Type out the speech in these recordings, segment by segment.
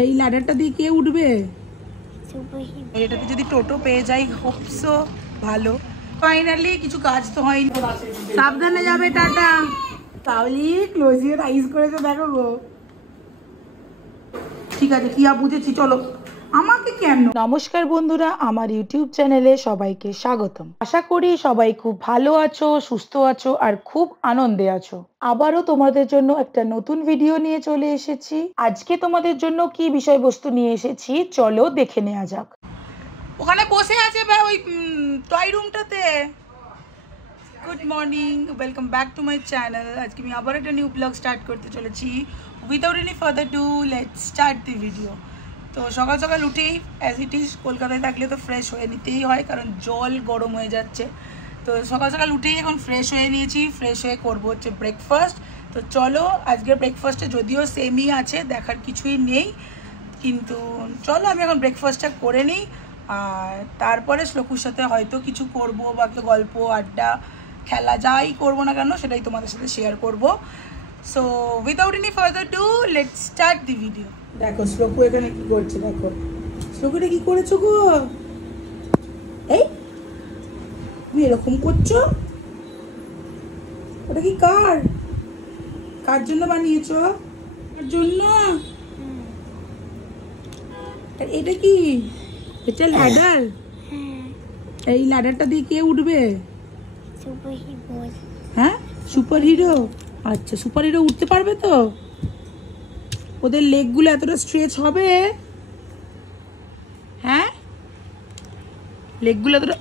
এই ল্যাডারটা দিয়ে কে উঠবে? এটাতে যদি টোটো পেয়ে যাই হোপসো ভালো। ফাইনালি কিছু কাজ তো হয়নি। সাবধানে যাবে, টাটা। তাহলে ক্লোজ ইউর আইজ করেছে, দেখো গো। ঠিক আছে, কি বুঝেছি, চলো। আমাকে কেন? নমস্কার বন্ধুরা, আমার ইউটিউব চ্যানেলে সবাইকে স্বাগতম। আশা করি সবাই খুব ভালো আছো, সুস্থ আছো আর খুব আনন্দে আছো। আবারও তোমাদের জন্য একটা নতুন ভিডিও নিয়ে চলে এসেছি। আজকে তোমাদের জন্য কি বিষয়বস্তু নিয়ে এসেছি চলো দেখে নেওয়া যাক। ওখানে বসে আছে ওই টয় রুমটাতে। Good morning, welcome back to my channel. আজকে আমি আবার একটা নিউ ব্লগ স্টার্ট করতে চলেছি। Without any further do let's start the video. তো সকাল সকাল উঠেই অ্যাজ ইট ইজ কলকাতায় থাকলে তো ফ্রেশ হয়ে নিতেই হয়, কারণ জল গরম হয়ে যাচ্ছে। তো সকাল সকাল উঠেই এখন ফ্রেশ হয়ে নিয়েছি। ফ্রেশ হয়ে করবো হচ্ছে ব্রেকফাস্ট। তো চলো, আজকের ব্রেকফাস্টে যদিও সেমই আছে, দেখার কিছুই নেই, কিন্তু চলো আমি এখন ব্রেকফাস্টটা করে নিই। আর তারপরে শ্লোকুর সাথে হয়তো কিছু করবো বা একটু গল্প আড্ডা খেলা যাই করবো না কেন সেটাই তোমাদের সাথে শেয়ার করবো। So without any further do let's start the video. দেখো শ্লোকু এখানে কি করছে, দেখো শ্লোকুটা কি করেছো গো। এই তুমি এরকম করছো, ওটা কি কার কার জন্য বানিয়েছো? কার জন্য? এটা কি? এটা ল্যাডার? এই ল্যাডারটা দিয়ে কে উঠবে? হ্যাঁ, সুপার হিরো। আচ্ছা, সুপার হিরো উঠতে পারবে তো? ওদের লেগগুলো এতটা স্ট্রেচ হবে? হ্যাঁ, লেগগুলো এতটা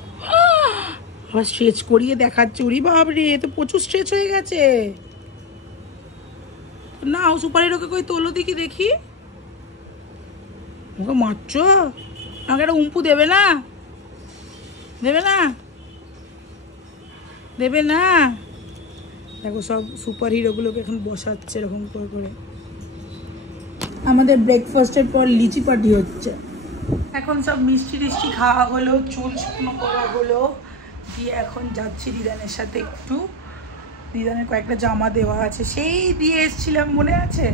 আবার স্ট্রেচ করিয়ে দেখাচ্ছে। ওরে বাপরে, এ তো প্রচুর স্ট্রেচ হয়ে গেছে। নাও সুপার হিরোকে কই তোলো দেখি দেখি। ওকে মারছো? আমাকে একটা উম্পু দেবে না? দেবে না? দেবে না? দেখো সব সুপার হিরোগুলোকে এখন বসাচ্ছে এরকম করে করে। আমাদের ব্রেকফাস্টের পর লিচি পার্টি হচ্ছে। এখন সব মিষ্টি টিষ্টি খাওয়া হলো, চুল শুকনো করা হলো, দিয়ে এখন যাচ্ছি দিদানের সাথে একটু। দিদানের কয়েকটা জামা দেওয়া আছে, সেই দিয়ে এসেছিলাম মনে আছে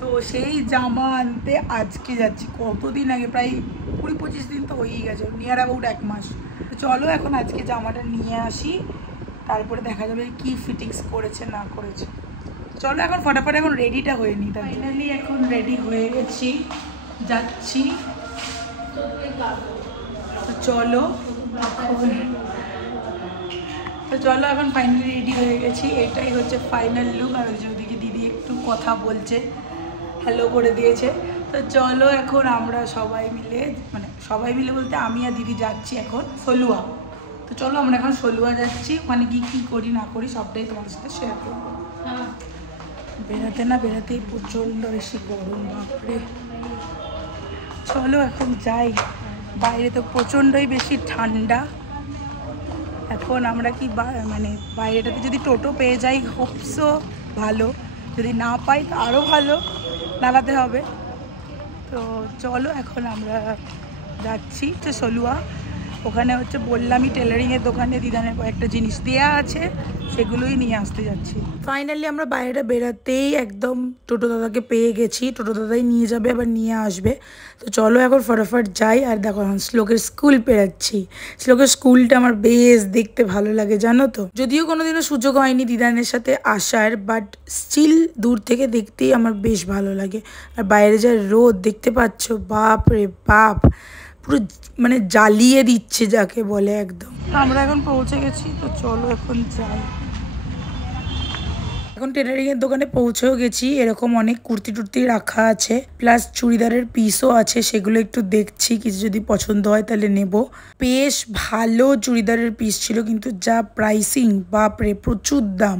তো, সেই জামা আনতে আজকে যাচ্ছি। কতদিন আগে, প্রায় 20-25 দিন তো হয়েই গেছে, নিয়ার অ্যাবাউট 1 মাস। তো চলো এখন আজকে জামাটা নিয়ে আসি, তারপরে দেখা যাবে কি ফিটিংস করেছে না করেছে। চলো এখন ফটাফট এখন রেডিটা হয়ে নিই। ফাইনালি এখন রেডি হয়ে গেছি, যাচ্ছি। তো চলো এখন ফাইনালি রেডি হয়ে গেছি। এটাই হচ্ছে ফাইনাল লুক। আর ওদিকে দিদি একটু কথা বলছে, হ্যালো করে দিয়েছে। তো চলো এখন আমরা সবাই মিলে বলতে আমি আর দিদি যাচ্ছি এখন সলুয়া। তো চলো আমরা এখন সলুয়া যাচ্ছি, ওখানে গিয়ে কী করি না করি সবটাই তোমাদের সাথে শেয়ার করবো। বেরাতেই প্রচণ্ড বেশি গরম, বাপরে। চলো এখন যাই, বাইরে তো প্রচণ্ডই বেশি ঠান্ডা। এখন আমরা কি বাইরেটাতে যদি টোটো পেয়ে যাই হোপসো ভালো, যদি না পাই তো আরও ভালো, দাঁড়াতে হবে। তো চলো এখন আমরা যাচ্ছি হচ্ছে সলুয়া। ওখানে হচ্ছে বললামই টেলারিংয়ের দোকানে দিদানের কয়েকটা জিনিস দেওয়া আছে, সেগুলোই নিয়ে আসতে যাচ্ছি। ফাইনালি আমরা বাইরেটা বেরাতেই একদম টোটো দাদাকে পেয়ে গেছি। টোটো দাদাই নিয়ে যাবে, আবার নিয়ে আসবে। তো চলো এখন ফটাফট যাই। আর দেখো এখন শ্লোকের স্কুল পেরাচ্ছি। শ্লোকের স্কুলটা আমার বেশ দেখতে ভালো লাগে জানো তো, যদিও কোনোদিনও সুযোগ হয়নি দিদানের সাথে আসার, বাট স্টিল দূর থেকে দেখতেই আমার বেশ ভালো লাগে। আর বাইরে যা রোদ দেখতে পাচ্ছ, বাপ রে বাপ, পুরো জ্বালিয়ে দিচ্ছে যাকে বলে একদম। আমরা এখন পৌঁছে গেছি, তো চলো এখন যাই। এখন টেলারিংয়ের দোকানে পৌঁছেও গেছি। এরকম অনেক কুর্তি টুর্তি রাখা আছে, প্লাস চুড়িদারের পিসও আছে, সেগুলো একটু দেখছি, কিছু যদি পছন্দ হয় তাহলে নেব। বেশ ভালো চুড়িদারের পিস ছিল, কিন্তু যা প্রাইসিং, বাপরে প্রচুর দাম,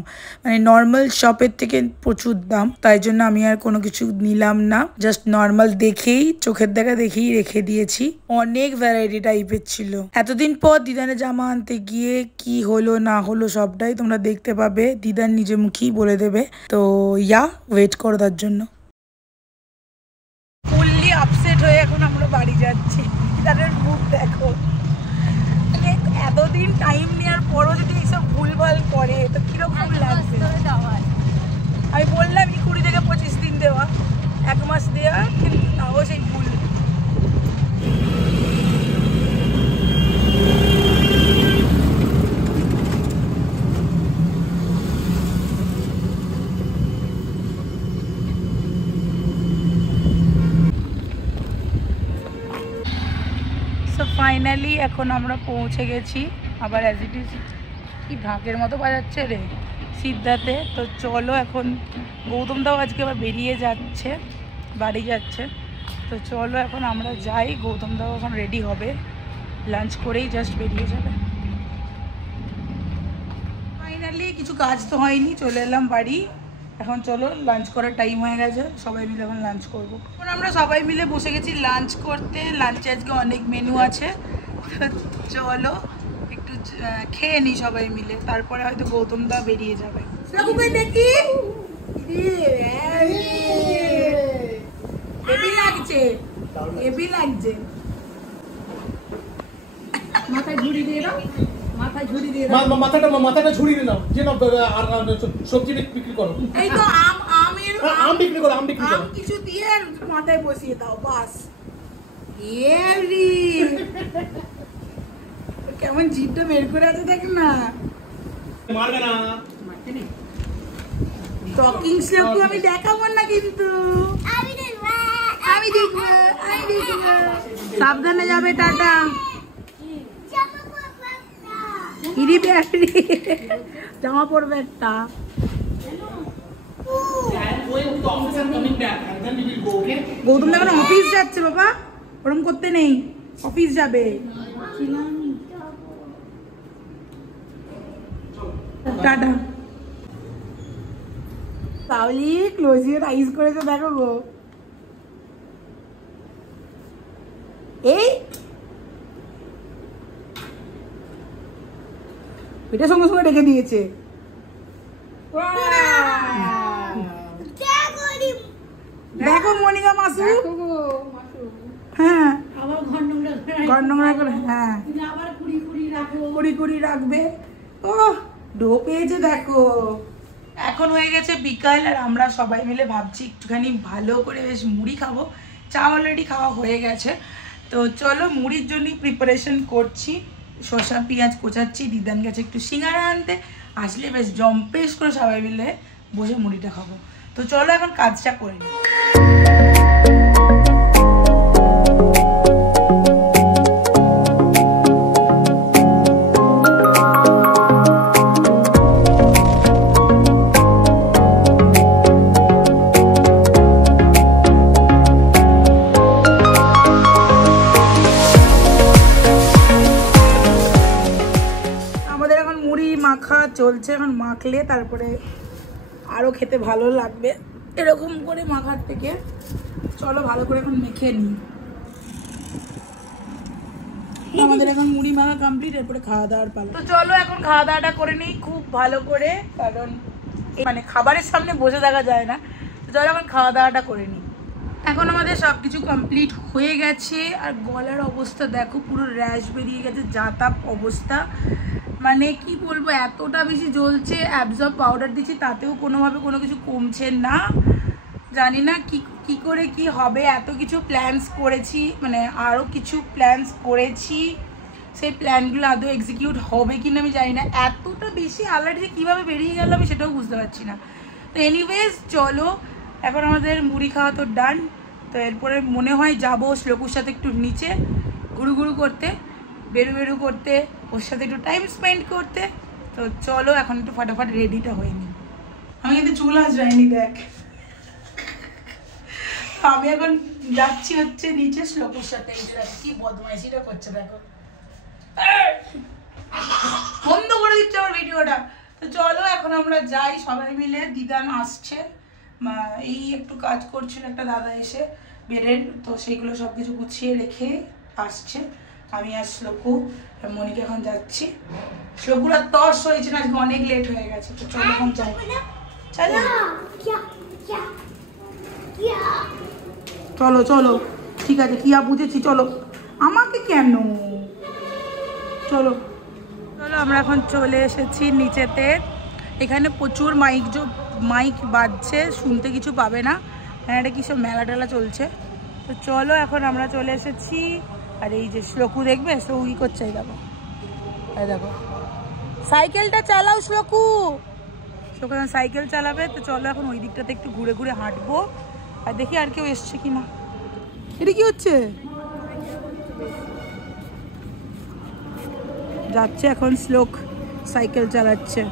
নর্মাল শপের থেকে প্রচুর দাম। তাই জন্য আমি আর কোনো কিছু নিলাম না, জাস্ট নর্মাল দেখেই, চোখের দেখা দেখেই রেখে দিয়েছি। অনেক ভ্যারাইটি টাইপের ছিল। এতদিন পর দিদানের জামা আনতে গিয়ে কি হলো না হলো সবটাই তোমরা দেখতে পাবে, দিদার নিজে মুখেই বলে দেবে। তো ওয়েট করো তার জন্য। ফুললি আপসেট হয়ে এখন আমরা বাড়ি যাচ্ছি। দিদানের মুখ দেখো, এতদিন টাইম নেওয়ার পরও যদি এইসব ভুলভাল করে তো কিরকম লাগছে। আমি বললাম 20 থেকে 25 দিন দেওয়া, 1 মাস দেওয়া, কিন্তু তাও সেই ফাইনালি এখন আমরা পৌঁছে গেছি আবার অ্যাজ ইট ইজ কি ঢাকের মতো বাজাচ্ছে রে সিদ্ধাতে। তো চলো এখন গৌতম দাও আজকে আবার বেরিয়ে যাচ্ছে, বাড়ি যাচ্ছে। তো চলো এখন আমরা যাই, গৌতম দাও এখন রেডি হবে, লাঞ্চ করেই জাস্ট বেরিয়ে যাবে। ফাইনালি কিছু কাজ তো হয়নি, চলে এলাম বাড়ি। এখন চলো লাঞ্চ করার টাইম হয়ে গেছে, সবাই মিলে এখন লাঞ্চ করবো। এখন আমরা সবাই মিলে বসে গেছি লাঞ্চ করতে। লাঞ্চে আজকে অনেক মেনু আছে, চলো একটু খেয়ে নিই সবাই মিলে, তারপরে হয়তো গৌতম দা বেরিয়ে যাবে। দেখি হেভি লাগছে, হেভি লাগছে। মাথায় ঝুড়ি দিয়ে দাও, মাথায় ঝুড়ি দিয়ে দাও, মাথাটা ঝুড়ি দিয়ে দাও, যে আর সবজি বিক্রি করো। এই তো আম বিক্রি করো, আম কিছু দিয়ে মাথায় বসিয়ে দাও বাস। কেমন জিভটা বের করে আছে দেখ না, মারবে না। টকিং শ্লোকু আমি দেখাবো না, কিন্তু আমি দেখবো, আমি দেখবো। সাবধানে যাবে, টাটা। জামা পড়বে একটা। গৌতম এখন অফিস যাচ্ছে বাবা, ওরম করতে নেই, অফিস যাবে। টাটা। তাহলে ক্লোজিয়ে আইস করেছে দেখো গো। এই এটা সঙ্গে সঙ্গে ডেকে দিয়েছে। দেখো মনিকা মাসু, হ্যাঁ ঘর নোংরা করে, হ্যাঁ কুড়ি কুড়ি রাখবে। ও ডো পেয়েছে দেখো। এখন হয়ে গেছে বিকাল, আর আমরা সবাই মিলে ভাবছি একটুখানি ভালো করে বেশ মুড়ি খাবো। চা অলরেডি খাওয়া হয়ে গেছে, তো চলো মুড়ির জন্যই প্রিপারেশন করছি। শসা পেঁয়াজ কোচাচ্ছি, দিদান গেছে একটু সিঙ্গারা আনতে, আসলে বেশ জম্পেশ করে সবাই মিলে বসে মুড়িটা খাবো। তো চলো এখন কাজটা করে নিই। চলছে, এখন মাখলে তারপরে আরো খেতে ভালো লাগবে এরকম করে মাখার থেকে। চলো ভালো করে এখন মেখে নিই। আমাদের এখন মুড়ি মাখা কমপ্লিট, এরপরে খাওয়া দাওয়ার পালা। তো চলো এখন খাওয়া দাওয়াটা করে নিই খুব ভালো করে, কারণ মানে খাবারের সামনে বসে থাকা যায় না। তো চলো এখন খাওয়া দাওয়াটা করে নিই। এখন আমাদের সব কিছু কমপ্লিট হয়ে গেছে, আর গলার অবস্থা দেখো, পুরো র্যাশ বেরিয়ে গেছে, যাতাপ অবস্থা। মানে কি বলবো, এতটা বেশি জ্বলছে। অ্যাবজর্ব পাউডার দিচ্ছি, তাতেও কোনোভাবে কোনো কিছু কমছে না। জানি না কি করে কি হবে। এত কিছু প্ল্যানস করেছি, মানে আরও কিছু প্ল্যানস করেছি, সেই প্ল্যানগুলো আদৌ এক্সিকিউট হবে কিনা আমি জানি না। এতটা বেশি অ্যালার্জি কীভাবে বেরিয়ে গেল আমি সেটাও বুঝতে পারছি না। তো এনিওয়েজ চলো এখন আমাদের মুড়ি খাওয়া তো ডান। তো এরপরে মনে হয় যাবো শ্লোকুর সাথে একটু নিচে ঘুরু করতে, বেরু করতে, ওর সাথে একটু টাইম স্পেন্ড করতে। তো চলো এখন একটু ফটাফট রেডিটা হয়ে নি। আমি কিন্তু চুল আঁচড়াইনি দেখ। আমি এখন যাচ্ছি হচ্ছে নিচে শ্লোকুর সাথে। এই যে কি বদমাইশিটা করছে দেখো, বন্ধ করে দিচ্ছে আমার ভিডিওটা। তো চলো এখন আমরা যাই সবাই মিলে। দিদান আসছে, এই একটু কাজ করছিল একটা দাদা এসে বেডের, তো সেইগুলো সব কিছু গুছিয়ে রেখে আসছে। আমি আর শ্লোকু মনিকা এখন যাচ্ছি। শ্লোকুর আর তর্স হয়েছে না, আজকে অনেক লেট হয়ে গেছে। তো চলো এখন যাই। চলো চলো ঠিক আছে, কিয়া বুঝেছি, চলো। আমাকে কেন, চলো চলো আমরা এখন চলে এসেছি নিচেতে। এখানে প্রচুর মাইক বাজছে, শুনতে কিছু পাবে না। এখানে একটা কি সব মেলা টেলা চলছে। তো চলো এখন আমরা চলে এসেছি। আর এই যে শ্লোকু দেখবে, শ্লোকু কি করছে, এই দেখো, এই দেখো সাইকেলটা চালাও শ্লোকু। শ্লোকু সাইকেল চালাবে। তো চলো এখন ওই দিকটাতে একটু ঘুরে ঘুরে হাঁটবো, আর দেখি আর কেউ এসছে কিনা। এটা কি হচ্ছে, যাচ্ছে এখন শ্লোক সাইকেল চালাচ্ছে।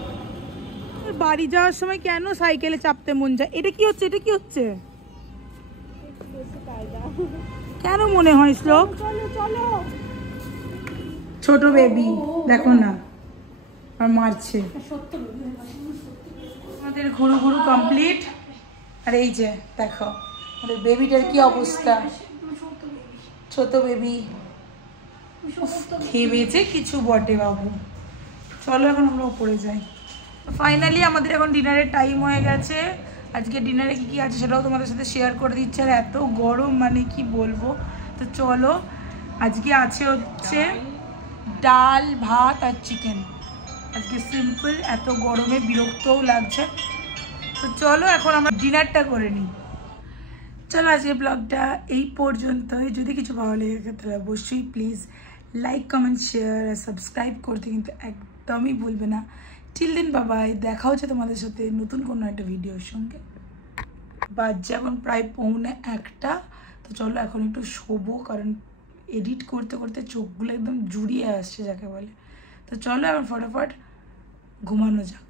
বাড়ি যাওয়ার সময় কেন সাইকেলে চাপতে মন যায়? এটা কি হচ্ছে, এটা কি হচ্ছে কেন মনে হয় শ্লোক? ছোট বেবি দেখো না আর মারছে। আমাদের ঘুরু ঘুরু কমপ্লিট। আর এই যে দেখো আমাদের বেবিটার কি অবস্থা, ছোট বেবি খেয়েছে কিছু বটে বাবু। চলো এখন আমরা উপরে যাই। ফাইনালি আমাদের এখন ডিনারের টাইম হয়ে গেছে। আজকে ডিনারে কি কি আছে সেটাও তোমাদের সাথে শেয়ার করে দিচ্ছি। আর এত গরম মানে কি বলবো। তো চলো আজকে আছে হচ্ছে ডাল ভাত আর চিকেন। আজকে সিম্পল, এত গরমে বিরক্তও লাগছে। তো চলো এখন আমরা ডিনারটা করে নিই। চলো আজকে ব্লগটা এই পর্যন্তই। যদি কিছু ভালো লেগে থাকে তাহলে অবশ্যই প্লিজ লাইক কমেন্ট শেয়ার আর সাবস্ক্রাইব করতে কিন্তু একদমই ভুলবে না। টিল দেন বাবাই, দেখা হচ্ছে তোমাদের সাথে নতুন কোনো একটা ভিডিওর সঙ্গে। বাজছে এখন প্রায় 1:45। তো চলো এখন একটু শোবো, কারণ এডিট করতে করতে চোখগুলো একদম জুড়িয়ে আসছে যাকে বলে। তো চলো এখন ফটাফট ঘুমানো যাক।